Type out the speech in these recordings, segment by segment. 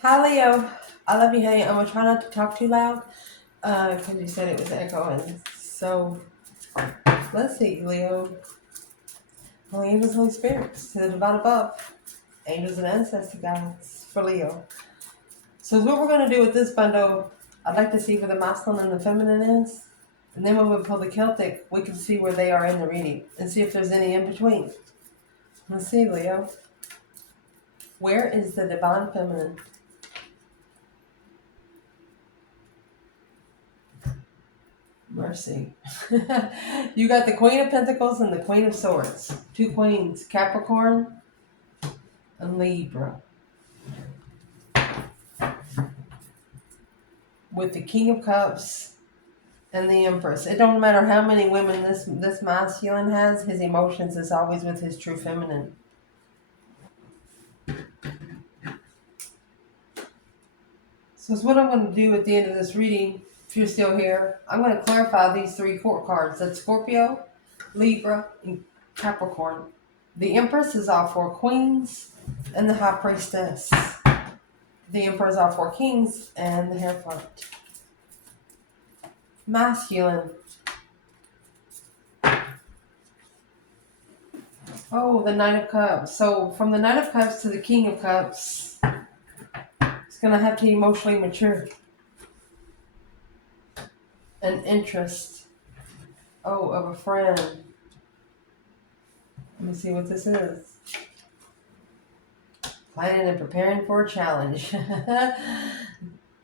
Hi, Leo. I love you, honey. I'm going to try not to talk too loud because you said it was echoing. So, let's see, Leo. Holy angels, Holy spirits, to the divine above, angels and ancestor guides for Leo. So, what we're going to do with this bundle, I'd like to see where the masculine and the feminine is. And then when we pull the Celtic, we can see where they are in the reading and see if there's any in between. Let's see, Leo. Where is the divine feminine? Mercy. You got the Queen of Pentacles and the Queen of Swords. Two queens, Capricorn and Libra. With the King of Cups and the Empress. It don't matter how many women this masculine has, his emotions is always with his true feminine. So it's what I'm going to do at the end of this reading. If you're still here, I'm going to clarify these three court cards. That's Scorpio, Libra, and Capricorn. The Empress is all four queens and the High Priestess. The Emperor is all four kings and the Hierophant. Masculine. Oh, the Knight of Cups. So from the Knight of Cups to the King of Cups, it's going to have to emotionally mature. An interest. Oh, of a friend. Let me see what this is. Planning and preparing for a challenge.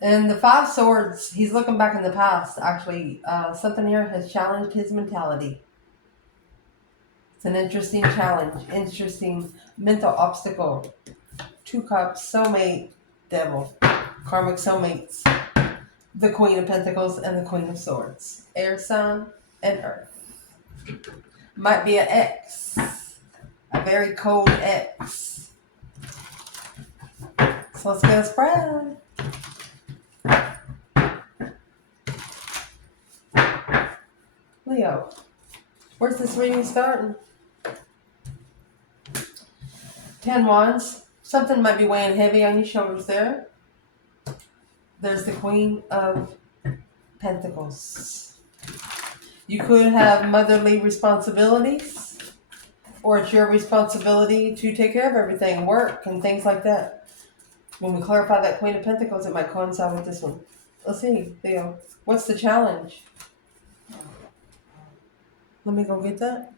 And the Five Swords, he's looking back in the past. Actually, something here has challenged his mentality. It's an interesting challenge, interesting mental obstacle. Two Cups, soulmate, devil, karmic soulmates, the Queen of Pentacles and the Queen of Swords, air sign and earth. Might be an ex, a very cold ex. So let's get a spread. Leo, where's this reading starting? 10 Wands. Something might be weighing heavy on your shoulders there. There's the Queen of Pentacles. You could have motherly responsibilities, or it's your responsibility to take care of everything, work and things like that. When we clarify that Queen of Pentacles, it might coincide with this one. Let's see, Leo. What's the challenge? Let me go get that.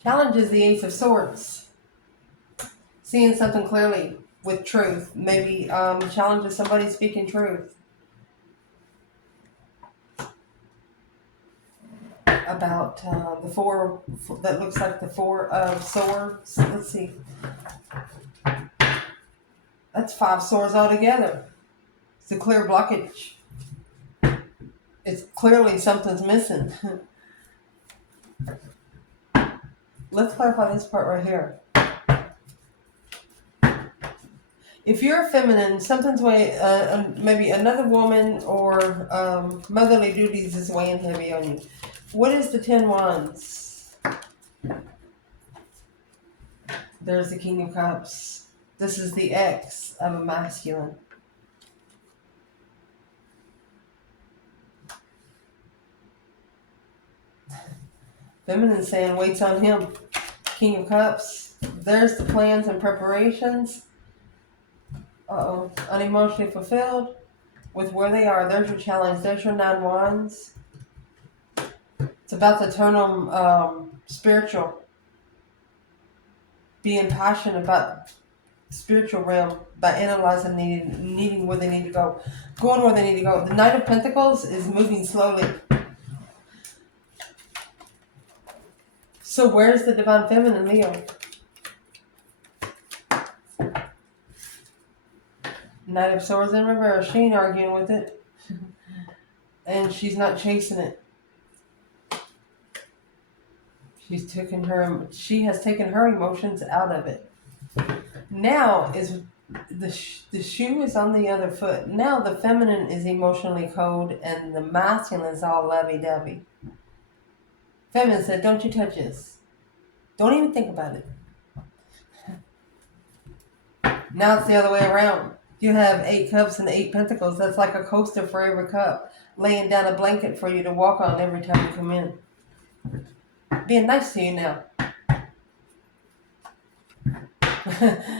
Challenge is the Ace of Swords. Seeing something clearly with truth. Maybe challenge is somebody speaking truth about the four, that looks like the Four of Swords. Let's see. That's 5 swords altogether. It's a clear blockage. It's clearly something's missing. Let's clarify this part right here. If you're feminine, something's weighing, maybe another woman or motherly duties is weighing heavy on you. What is the 10 Wands? There's the King of Cups. This is the ex of a masculine. Feminine saying waits on him. King of Cups. There's the plans and preparations. Unemotionally fulfilled with where they are. There's your challenge. There's your 9 Wands. It's about to turn them spiritual. Being passionate about spiritual realm by analyzing needing where they need to go. Going where they need to go. The Knight of Pentacles is moving slowly. So where's the Divine Feminine, Leo? Knight of Swords in reverse. She ain't arguing with it. And she's not chasing it. She has taken her emotions out of it. Now is the shoe is on the other foot. Now the feminine is emotionally cold and the masculine is all lovey-dovey. Feminine said, don't you touch this. Don't even think about it. Now it's the other way around. You have 8 cups and 8 pentacles. That's like a coaster for every cup. Laying down a blanket for you to walk on every time you come in. Being nice to you now.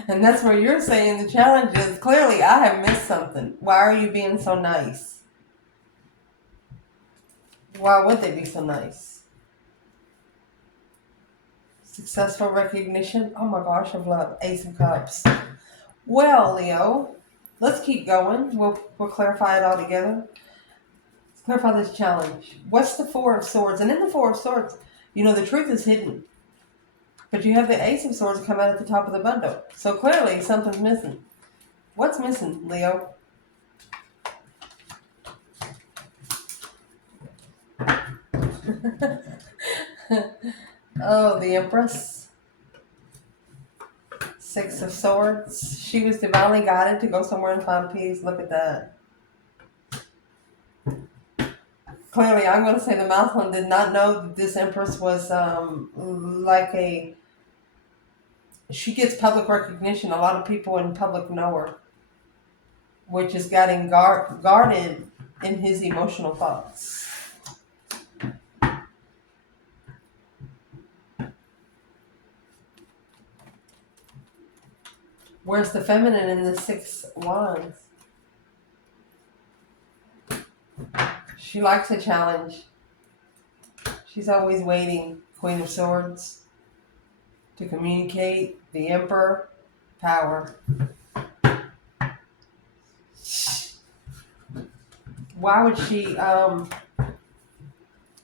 And that's where you're saying the challenge is, clearly I have missed something. Why are you being so nice? Why would they be so nice? Successful recognition. Oh my gosh, of love. Ace of Cups. Well, Leo, let's keep going. We'll clarify it all together. Let's clarify this challenge. What's the Four of Swords? And in the Four of Swords, you know, the truth is hidden. But you have the Ace of Swords come out at the top of the bundle. So clearly something's missing. What's missing, Leo? Oh, the Empress. 6 of Swords. She was divinely guided to go somewhere and find peace. Look at that. Clearly, I'm going to say the Mousland did not know that this Empress was she gets public recognition. A lot of people in public know her, which is getting guarded in his emotional thoughts. Where's the feminine in the 6 Wands? She likes a challenge. She's always waiting. Queen of Swords. To communicate. The Emperor. Power. Why would she,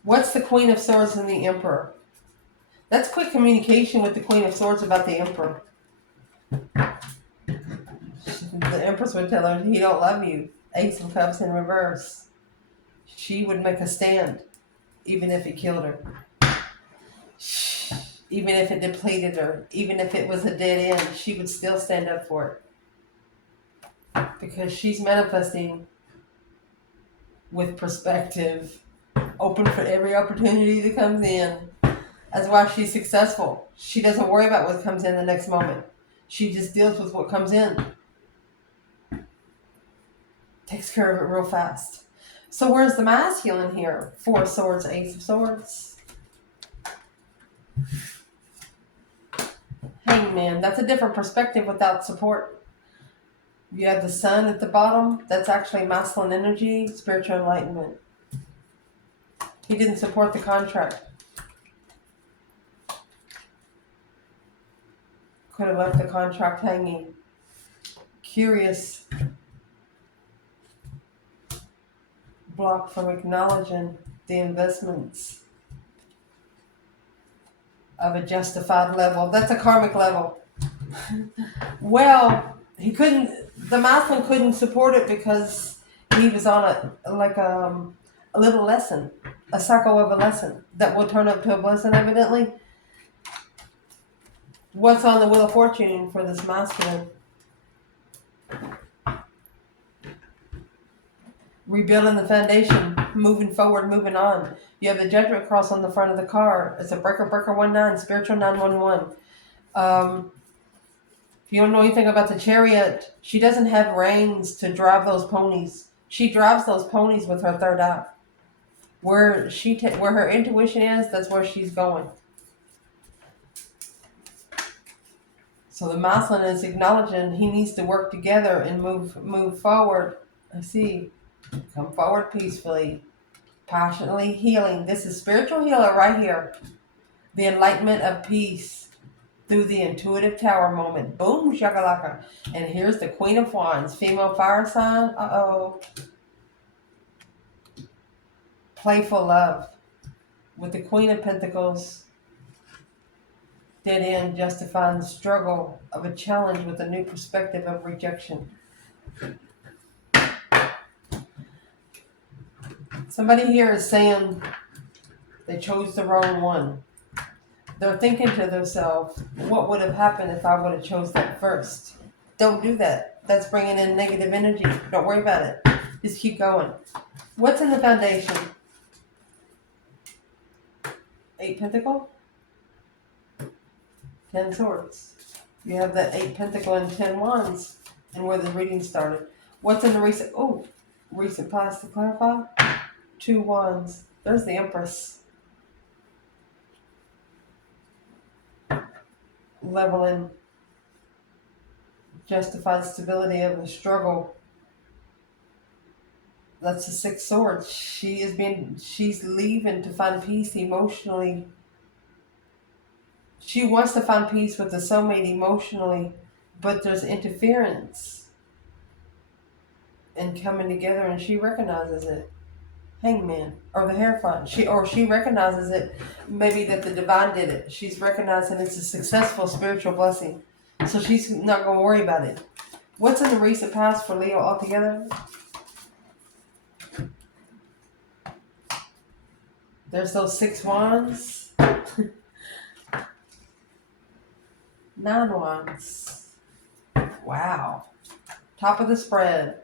what's the Queen of Swords and the Emperor? That's quick communication with the Queen of Swords about the Emperor. The Empress would tell her he don't love you. Ace of Cups in reverse. She would make a stand, even if it killed her. Even if it depleted her. Even if it was a dead end, she would still stand up for it. Because she's manifesting with perspective. Open for every opportunity that comes in. That's why she's successful. She doesn't worry about what comes in the next moment. She just deals with what comes in. Takes care of it real fast. So where's the masculine here? 4 of Swords, Ace of Swords. Hangman. That's a different perspective without support. You have the Sun at the bottom. That's actually masculine energy, spiritual enlightenment. He didn't support the contract. Could have left the contract hanging. Curious. Blocked from acknowledging the investments of a justified level. That's a karmic level. Well, he couldn't, the masculine couldn't support it because he was on a little lesson, a cycle of a lesson that will turn up to a blessing, evidently. What's on the Wheel of Fortune for this masculine? Rebuilding the foundation, moving forward, moving on. You have the Judgment Cross on the front of the car. It's a breaker 19, spiritual 911. If you don't know anything about the Chariot, she doesn't have reins to drive those ponies. She drives those ponies with her third eye. Where her intuition is, that's where she's going. So the masculine is acknowledging he needs to work together and move forward. I see. Come forward peacefully, passionately healing. This is spiritual healer right here. The enlightenment of peace through the intuitive tower moment. Boom, shakalaka. And here's the Queen of Wands, female fire sign. Uh-oh. Playful love with the Queen of Pentacles. Dead end justifying the struggle of a challenge with a new perspective of rejection. Somebody here is saying they chose the wrong one. They're thinking to themselves, what would have happened if I would have chose that first? Don't do that. That's bringing in negative energy. Don't worry about it. Just keep going. What's in the foundation? 8 Pentacles? 10 Swords. You have that 8 Pentacle and 10 Wands, and where the reading started. What's in the recent past to clarify? 2 Wands. There's the Empress. Leveling, justified stability of the struggle. That's the 6 Swords. She's leaving to find peace emotionally. She wants to find peace with the soulmate emotionally, but there's interference in coming together, and she recognizes it. Hangman, or the Hierophant. She recognizes it. Maybe that the divine did it. She's recognizing it's a successful spiritual blessing, so she's not going to worry about it. What's in the recent past for Leo altogether? There's those 6 Wands. 9 Wands. Wow. Top of the spread.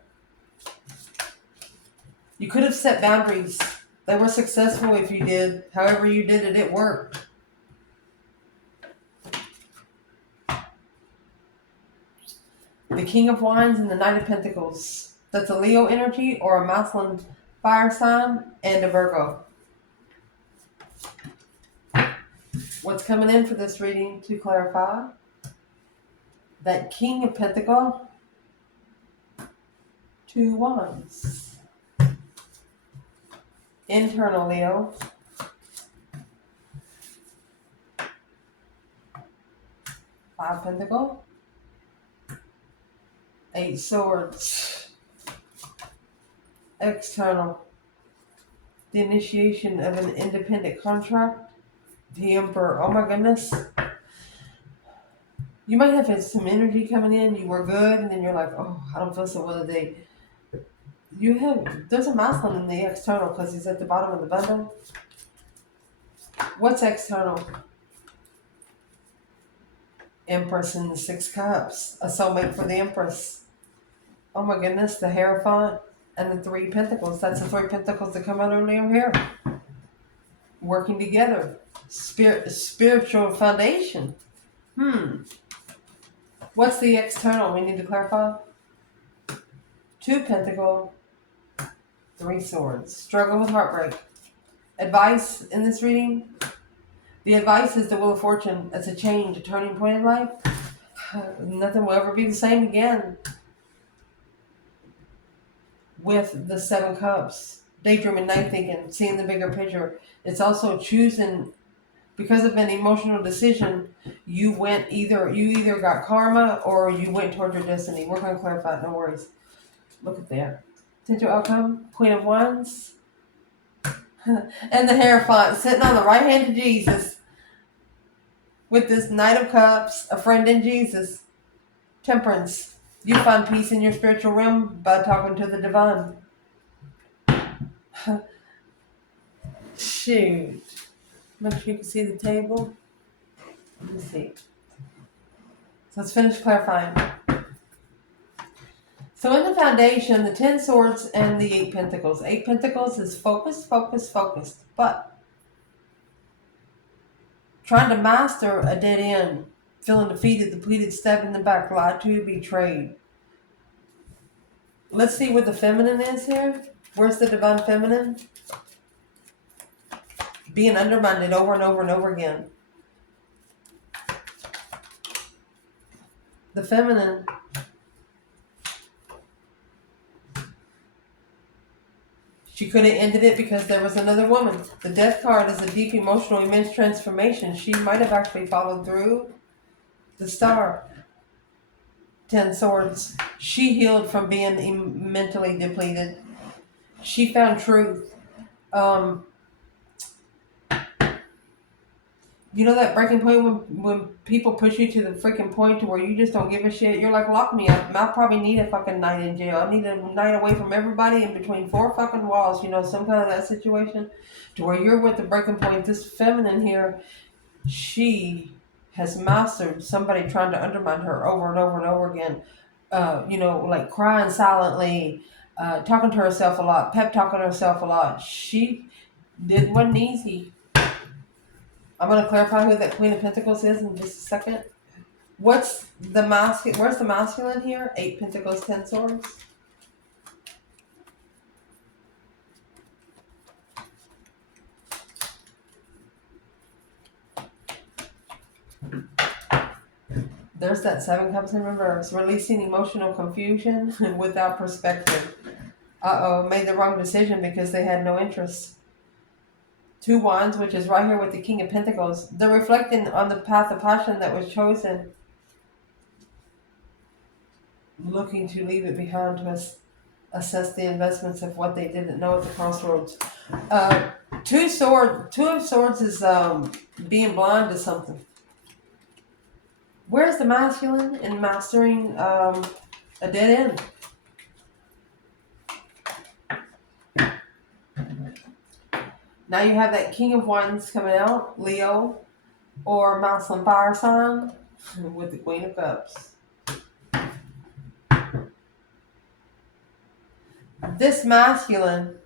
You could have set boundaries. They were successful if you did. However you did it, it worked. The King of Wands and the Knight of Pentacles. That's a Leo energy or a masculine fire sign and a Virgo. What's coming in for this reading to clarify? That King of Pentacles, 2 Wands. Internal Leo. 5 Pentacles. 8 Swords. External. The initiation of an independent contract. The Emperor. Oh my goodness. You might have had some energy coming in. You were good, and then you're like, oh, I don't feel so well today. There's a masculine in the external because he's at the bottom of the bundle. What's external? Empress in the 6 Cups. A soulmate for the Empress. Oh my goodness, the Hierophant and the 3 Pentacles. That's the 3 Pentacles that come out earlier here. Working together. Spiritual foundation. What's the external? We need to clarify. 2 Pentacles. 3 Swords. Struggle with heartbreak. Advice in this reading. The advice is the Wheel of Fortune. It's a change, a turning point in life. Nothing will ever be the same again. With the 7 Cups. Daydreaming, night thinking, seeing the bigger picture. It's also choosing, because of an emotional decision, you either got karma or you went toward your destiny. We're going to clarify it, no worries. Look at that. Potential outcome, Queen of Wands. And the Hierophant sitting on the right hand of Jesus. With this Knight of Cups, a friend in Jesus. Temperance. You find peace in your spiritual realm by talking to the divine. Shoot. Make sure you can see the table. Let me see. So let's finish clarifying. So in the foundation, the 10 Swords and the 8 Pentacles. 8 Pentacles is focused. But trying to master a dead end. Feeling defeated, depleted, stabbed in the back, lied to, betrayed. Let's see what the feminine is here. Where's the divine feminine? Being undermined over and over and over again. The feminine. She could have ended it because there was another woman. The Death card is a deep, emotional, immense transformation. She might have actually followed through. The Star. 10 Swords. She healed from being mentally depleted. She found truth. You know that breaking point when people push you to the freaking point to where you just don't give a shit? You're like, lock me up. I probably need a fucking night in jail. I need a night away from everybody in between 4 fucking walls. You know, some kind of that situation. To where you're with the breaking point. This feminine here, she has mastered somebody trying to undermine her over and over and over again. Like crying silently, talking to herself a lot, pep talking to herself a lot. Wasn't easy. I'm going to clarify who that Queen of Pentacles is in just a second. What's the masculine? Where's the masculine here? 8 Pentacles, 10 Swords. There's that 7 Cups in reverse. Releasing emotional confusion without perspective. Made the wrong decision because they had no interest. 2 Wands, which is right here with the King of Pentacles. They're reflecting on the path of passion that was chosen. Looking to leave it behind to assess the investments of what they didn't know at the crossroads. Two of Swords is being blind to something. Where's the masculine in mastering a dead end? Now you have that King of Wands coming out, Leo, or masculine fire sign with the Queen of Cups. This masculine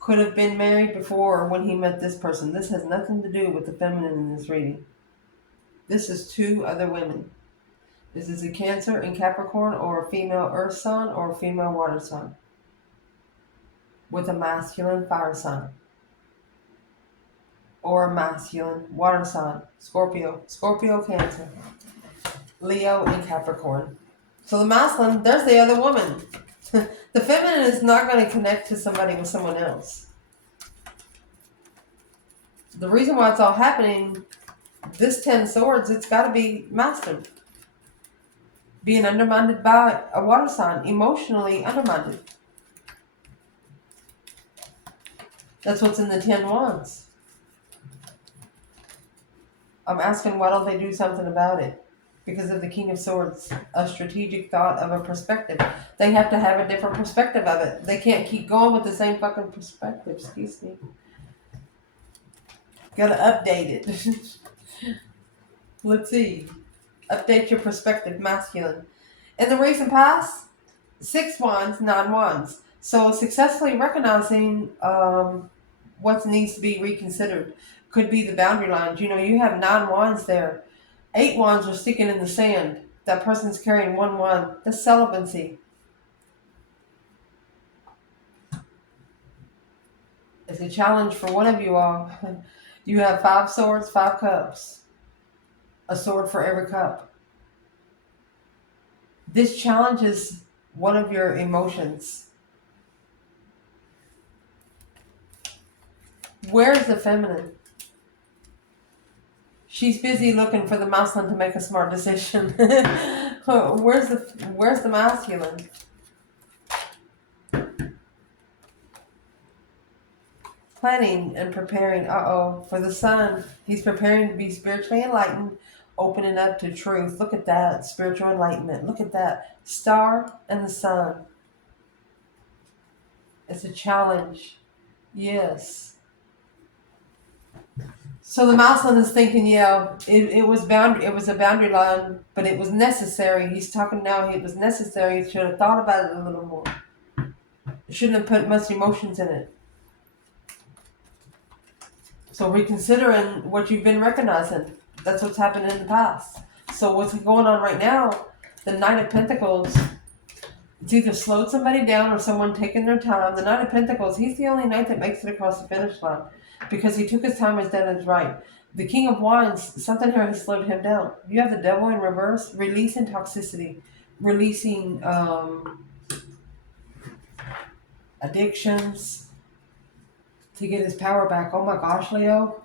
could have been married before when he met this person. This has nothing to do with the feminine in this reading. This is 2 other women. This is a Cancer in Capricorn, or a female earth sign, or a female water sign with a masculine fire sign, or a masculine water sign. Scorpio, Cancer, Leo, and Capricorn. So the masculine, there's the other woman. The feminine is not going to connect to somebody with someone else. The reason why it's all happening, this 10 Swords, it's got to be mastered. Being undermined by a water sign, emotionally undermined. That's what's in the 10 Wands. I'm asking, why don't they do something about it? Because of the King of Swords, a strategic thought of a perspective. They have to have a different perspective of it. They can't keep going with the same fucking perspective. Excuse me. Gotta update it. Let's see. Update your perspective, masculine. In the recent past, 6 Wands, 9 Wands. So successfully recognizing what needs to be reconsidered. Could be the boundary lines. You know, you have 9 Wands there. 8 Wands are sticking in the sand. That person's carrying 1 wand. That's celibacy. It's a challenge for one of you all. You have 5 Swords, 5 Cups. A sword for every cup. This challenges one of your emotions. Where's the feminine? She's busy looking for the masculine to make a smart decision. Where's the masculine? Planning and preparing. For the sun. He's preparing to be spiritually enlightened, opening up to truth. Look at that. Spiritual enlightenment. Look at that. Star and the sun. It's a challenge. Yes. So the masculine is thinking, it was a boundary line, but it was necessary. He's talking now, it was necessary. He should have thought about it a little more. Shouldn't have put much emotions in it. So reconsidering what you've been recognizing. That's what's happened in the past. So what's going on right now, the Knight of Pentacles, it's either slowed somebody down or someone taking their time. The Knight of Pentacles, he's the only knight that makes it across the finish line because he took his time and done his right. The King of Wands, something here has slowed him down. You have the Devil in reverse, releasing toxicity, releasing addictions to get his power back. Oh my gosh, Leo.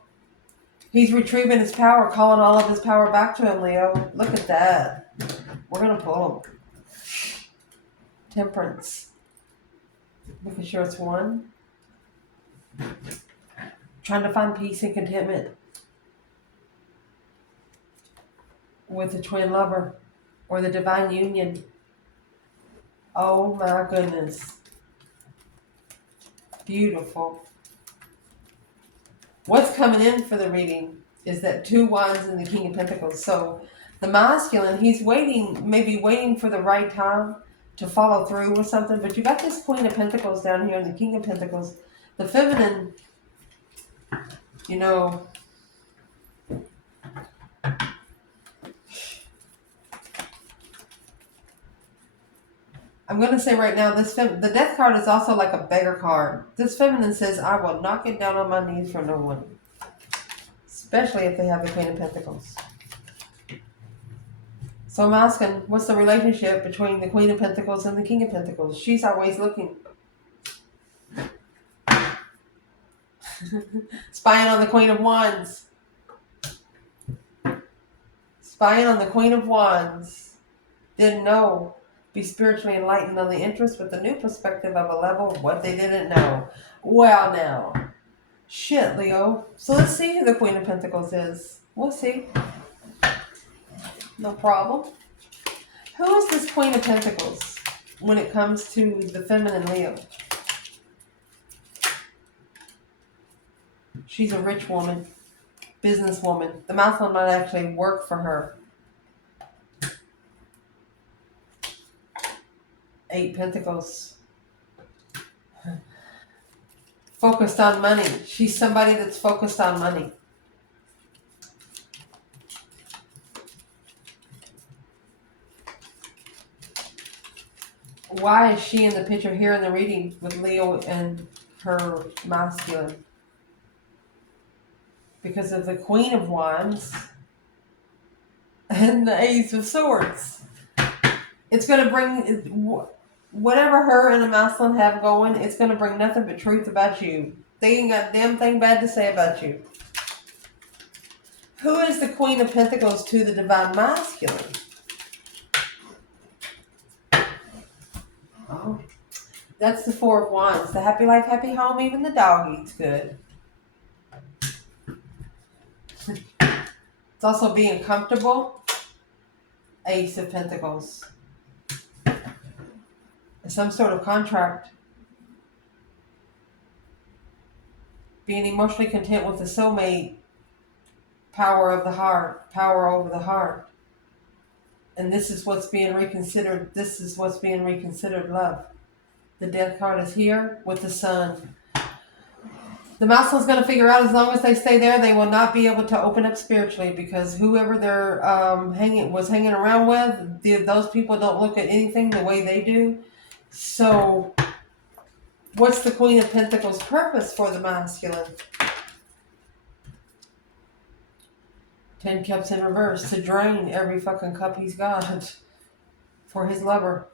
He's retrieving his power, calling all of his power back to him, Leo. Look at that. We're going to pull him. Temperance. Making sure it's 1. Trying to find peace and contentment with the twin lover or the divine union. Oh my goodness. Beautiful. What's coming in for the reading is that 2 Wands and the King of Pentacles. So the masculine, he's maybe waiting for the right time to follow through with something. But you got this Queen of Pentacles down here and the King of Pentacles. The feminine, I'm going to say right now, the death card is also like a beggar card. This feminine says, I will not get down on my knees for no one. Especially if they have the Queen of Pentacles. So I'm asking, what's the relationship between the Queen of Pentacles and the King of Pentacles? She's always looking. Spying on the Queen of Wands. Spying on the Queen of Wands. Didn't know. Be spiritually enlightened on the interest with a new perspective of a level of what they didn't know. Well now. Shit, Leo. So let's see who the Queen of Pentacles is. We'll see. No problem. Who is this Queen of Pentacles when it comes to the feminine Leo? She's a rich woman. Businesswoman. The masculine might actually work for her. 8 Pentacles. Focused on money. She's somebody that's focused on money. Why is she in the picture here in the reading with Leo and her masculine? Because of the Queen of Wands and the Ace of Swords. It's going to bring whatever her and the masculine have going, it's going to bring nothing but truth about you. They ain't got a damn thing bad to say about you. Who is the Queen of Pentacles to the Divine Masculine? Oh, that's the 4 of Wands. The happy life, happy home, even the dog eats good. It's also being comfortable. Ace of Pentacles. Some sort of contract. Being emotionally content with the soulmate. Power of the heart. Power over the heart. And this is what's being reconsidered. This is what's being reconsidered love. The death card is here with the sun. The masculine's going to figure out as long as they stay there, they will not be able to open up spiritually because whoever they're hanging around with, those people don't look at anything the way they do. So what's the Queen of Pentacles' purpose for the masculine? 10 cups in reverse, to drain every fucking cup he's got for his lover.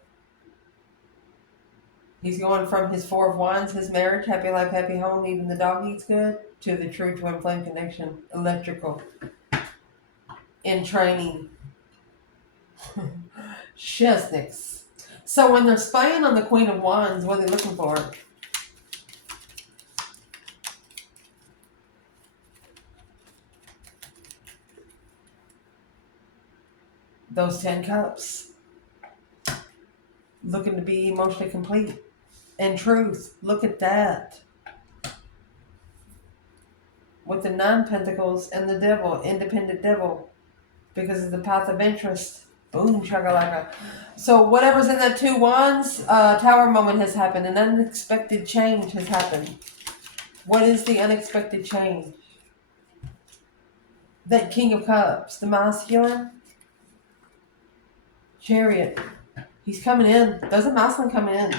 He's going from his 4 of Wands, his marriage, happy life, happy home, even the dog eats good, to the true twin flame connection, electrical, in training. Chesnicks. So when they're spying on the Queen of Wands, what are they looking for? Those 10 cups. Looking to be emotionally complete. And truth. Look at that. With the 9 Pentacles and the devil. Independent devil. Because of the path of interest. Boom, shakalaka. So whatever's in that 2 Wands, Tower moment has happened. An unexpected change has happened. What is the unexpected change? That King of Cups. The masculine. Chariot. He's coming in. There's a masculine coming in.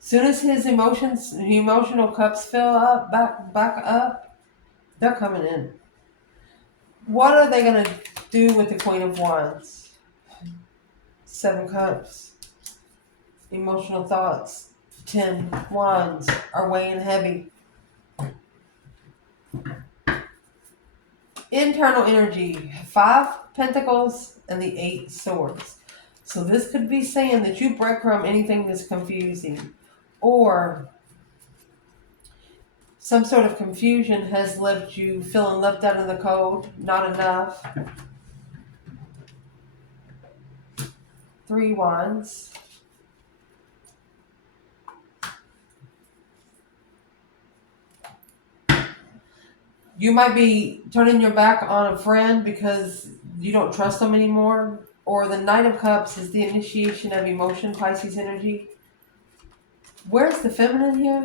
Soon as his emotional cups fill up, back up, they're coming in. What are they going to do with the Queen of Wands? 7 cups. Emotional thoughts. 10 Wands are weighing heavy. Internal energy. 5 Pentacles and the 8 Swords. So this could be saying that you breadcrumb anything that's confusing. Or some sort of confusion has left you feeling left out in the cold, not enough. 3 Wands. You might be turning your back on a friend because you don't trust them anymore. Or the Knight of Cups is the initiation of emotion, Pisces energy. Where's the feminine here?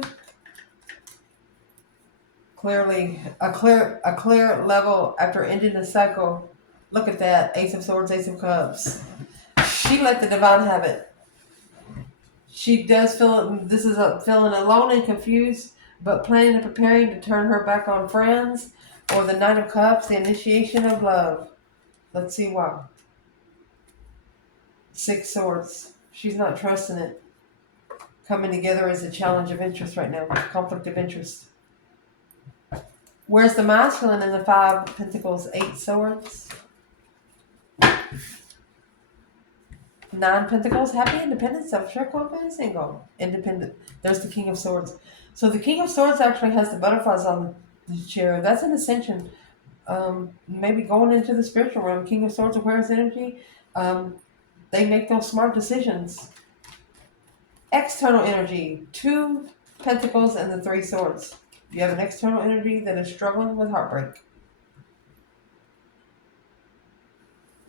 Clearly, a clear level after ending the cycle. Look at that. Ace of Swords, Ace of Cups. She let the divine have it. She does feel, this is a feeling alone and confused, but planning and preparing to turn her back on friends. Or the Knight of Cups, the initiation of love. Let's see why. Six Swords. She's not trusting it. Coming together is a challenge of interest right now. Conflict of interest. Where's the masculine in the Five Pentacles? Eight Swords. Nine Pentacles. Happy independent, self-sure, confident, single. Independent. There's the King of Swords. So the King of Swords actually has the butterflies on the chair. That's an ascension. Maybe going into the spiritual realm. King of Swords, Aquarius energy. They make those smart decisions. External energy. Two Pentacles and the Three Swords. You have an external energy that is struggling with heartbreak.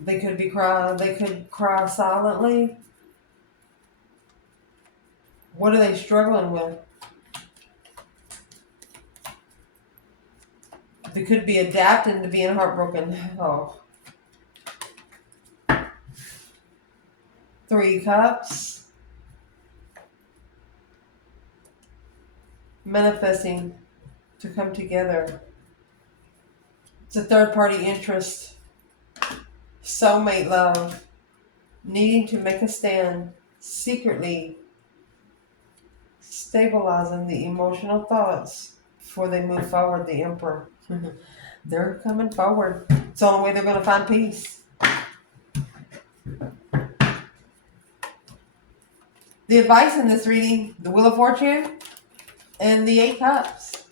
They could cry silently. What are they struggling with? They could be adapting to being heartbroken. Oh. Three Cups. Manifesting to come together. It's a third party interest. Soulmate love. Needing to make a stand. Secretly stabilizing the emotional thoughts before they move forward. The Emperor. They're coming forward. It's the only way they're going to find peace. The advice in this reading, the Wheel of Fortune and the Eight Cups.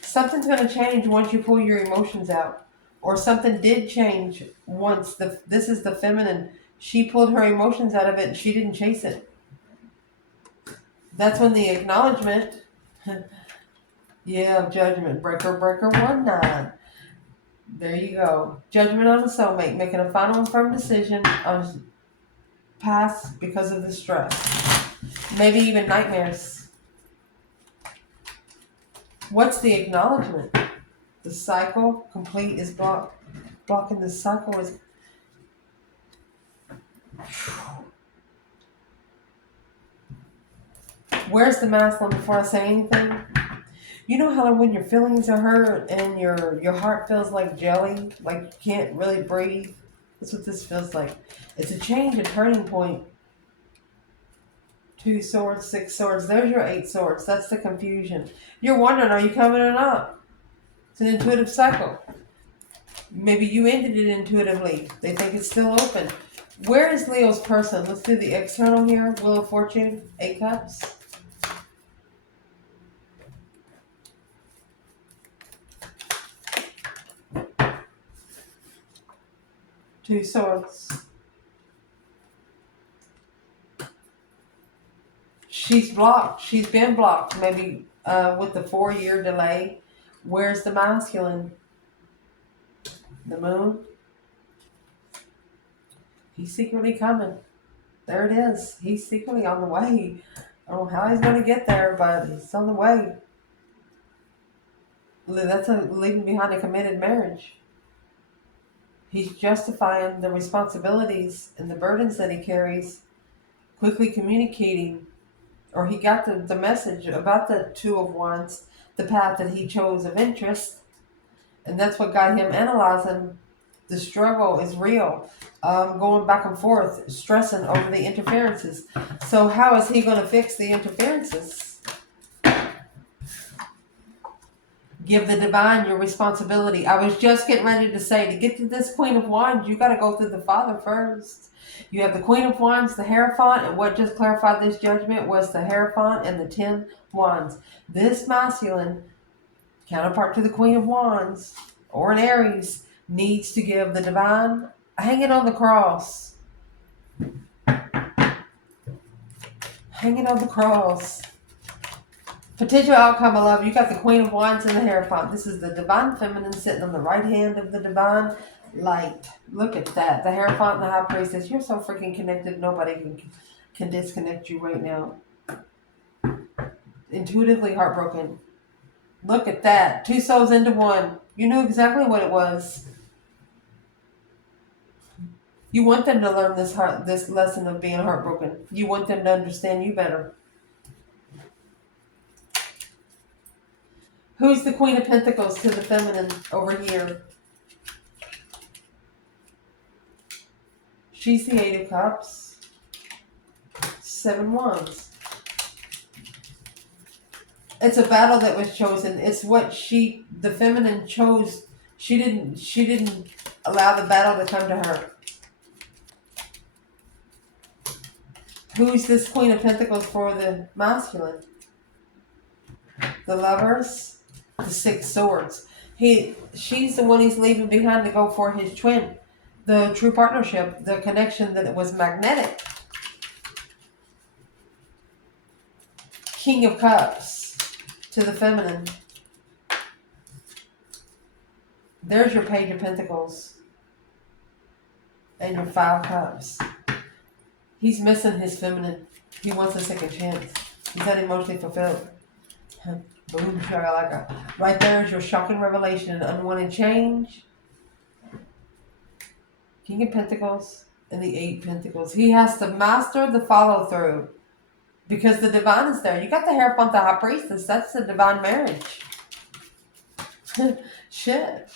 Something's going to change once you pull your emotions out. Or something did change once. This is the feminine. She pulled her emotions out of it and she didn't chase it. That's when the acknowledgement, yeah, judgment. Breaker, 1-9. There you go. Judgment on the soulmate. Making a final and firm decision on past because of the stress. Maybe even nightmares. What's the acknowledgement? The cycle complete is blocked. Blocking the cycle is... Where's the masculine before I say anything? You know how when your feelings are hurt and your heart feels like jelly, like you can't really breathe? That's what this feels like. It's a change, a turning point. 2 Swords, 6 Swords. There's your 8 Swords. That's the confusion. You're wondering, are you coming or not? It's an intuitive cycle. Maybe you ended it intuitively. They think it's still open. Where is Leo's person? Let's do the external here. Wheel of Fortune, 8 Cups. Two Swords. She's blocked. She's been blocked. Maybe with the 4-year delay. Where's the masculine? The Moon. He's secretly coming. There it is. He's secretly on the way. I don't know how he's going to get there, but he's on the way. That's leaving behind a committed marriage. He's justifying the responsibilities and the burdens that he carries, quickly communicating, or he got the message about the Two of Wands, the path that he chose of interest, and that's what got him analyzing. The struggle is real, going back and forth, stressing over the interferences. So how is he going to fix the interferences? Give the divine your responsibility. I was just getting ready to say, to get to this Queen of Wands, you got to go through the Father first. You have the Queen of Wands, the Hierophant, and what just clarified this judgment was the Hierophant and the 10 Wands. This masculine, counterpart to the Queen of Wands, or an Aries, needs to give the divine, hanging on the cross. Hanging on the cross. Potential outcome, I love. You got the Queen of Wands and the Hierophant. This is the divine feminine sitting on the right hand of the divine light. Look at that. The Hierophant and the High Priestess. You're so freaking connected. Nobody can disconnect you right now. Intuitively heartbroken. Look at that. 2 souls into one. You knew exactly what it was. You want them to learn this lesson of being heartbroken. You want them to understand you better. Who's the Queen of Pentacles to the feminine over here? She's the Eight of Cups. 7 Wands. It's a battle that was chosen. It's what the feminine chose. She didn't allow the battle to come to her. Who's this Queen of Pentacles for the masculine? The Lovers, the 6 Swords. She's the one he's leaving behind to go for his twin. The true partnership, the connection that was magnetic. King of Cups to the feminine. There's your Page of Pentacles. And your 5 Cups. He's missing his feminine. He wants a second chance. He's not emotionally fulfilled. Boom, shakalaka. Right there is your shocking revelation and unwanted change. King of Pentacles and the 8 Pentacles. He has to master the follow through. Because the divine is there. You got the Hierophant, the High Priestess. That's the divine marriage. Shit.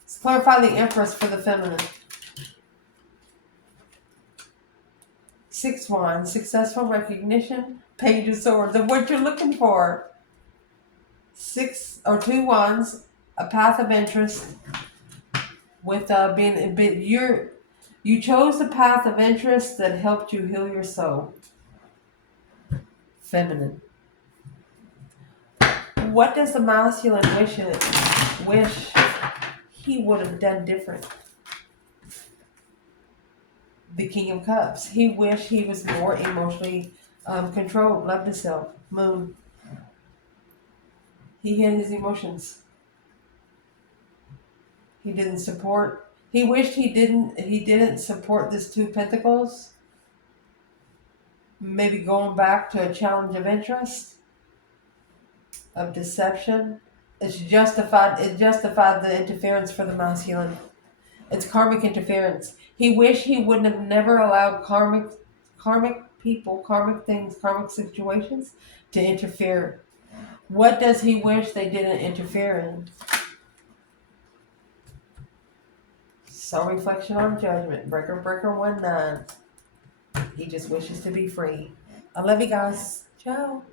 Let's clarify the Empress for the feminine. 6 Wands. Successful recognition. Page of Swords. Of what you're looking for. 2 Wands. A path of interest. With you chose a path of interest that helped you heal your soul. Feminine. What does the masculine wish he would have done different? The King of Cups. He wished he was more emotionally controlled, loved himself. Moon. He hid his emotions. He didn't support. He wished he didn't support this 2 Pentacles. Maybe going back to a challenge of interest, of deception. It justified the interference for the masculine. It's karmic interference. He wished he wouldn't have never allowed karmic people, karmic things, karmic situations to interfere. What does he wish they didn't interfere in? So reflection on judgment. Breaker 19. He just wishes to be free. I love you guys. Ciao.